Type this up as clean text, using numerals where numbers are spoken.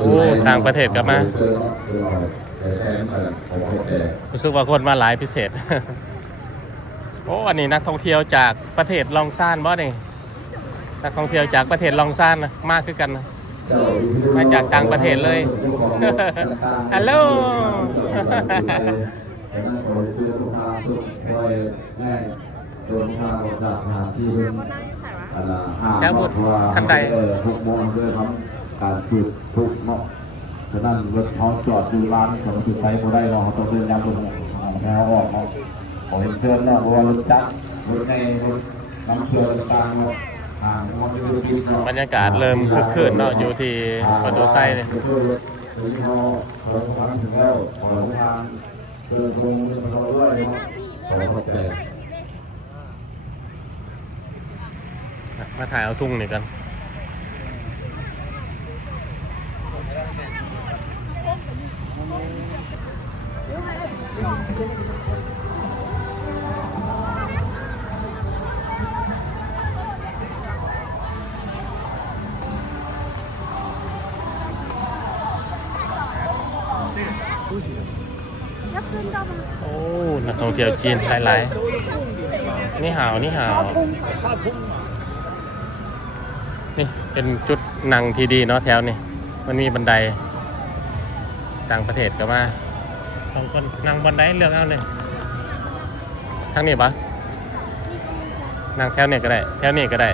โอ้ต่างประเทศก็มารู้สึกว่าคนมาหลายพิเศษ โอ้อันนี้นักท่องเที่ยวจากประเทศลองซานบ่นี่นักท่องเที่ยวจากประเทศลองซานนะมากขึ้นกันนะมาจากต่างประเทศเลย ฮัลโหล แค่บุตรทันใด6 โมงเลยครับการจุดทุกเนาะฉะนั้นรถเขาจอดอยู่ร้านเขาจุดไฟเขาได้เราต้องเดินยามตรงแล้วออกเขาขอเห็นเชิญเนาะเพราะว่ารถจักรรถในรถน้ำเชื่อต่างๆเนาะบรรยากาศเริ่มคึกคืนเนาะอยู่ที่ประตูไซเนี่ยมาถ่ายเอาทุ่งนี่กันโอ้นักท่องเที่ยวจีนหลายๆนี่หาวนี่เป็นจุดนั่งที่ดีเนาะแถวนี่มันมีบันไดต่างประเทศก็มา2 คนนั่งบันไดเลือกเอาเลยทางนี้ปะนั่งแถวนี้ก็ได้แถวนี้ก็ได้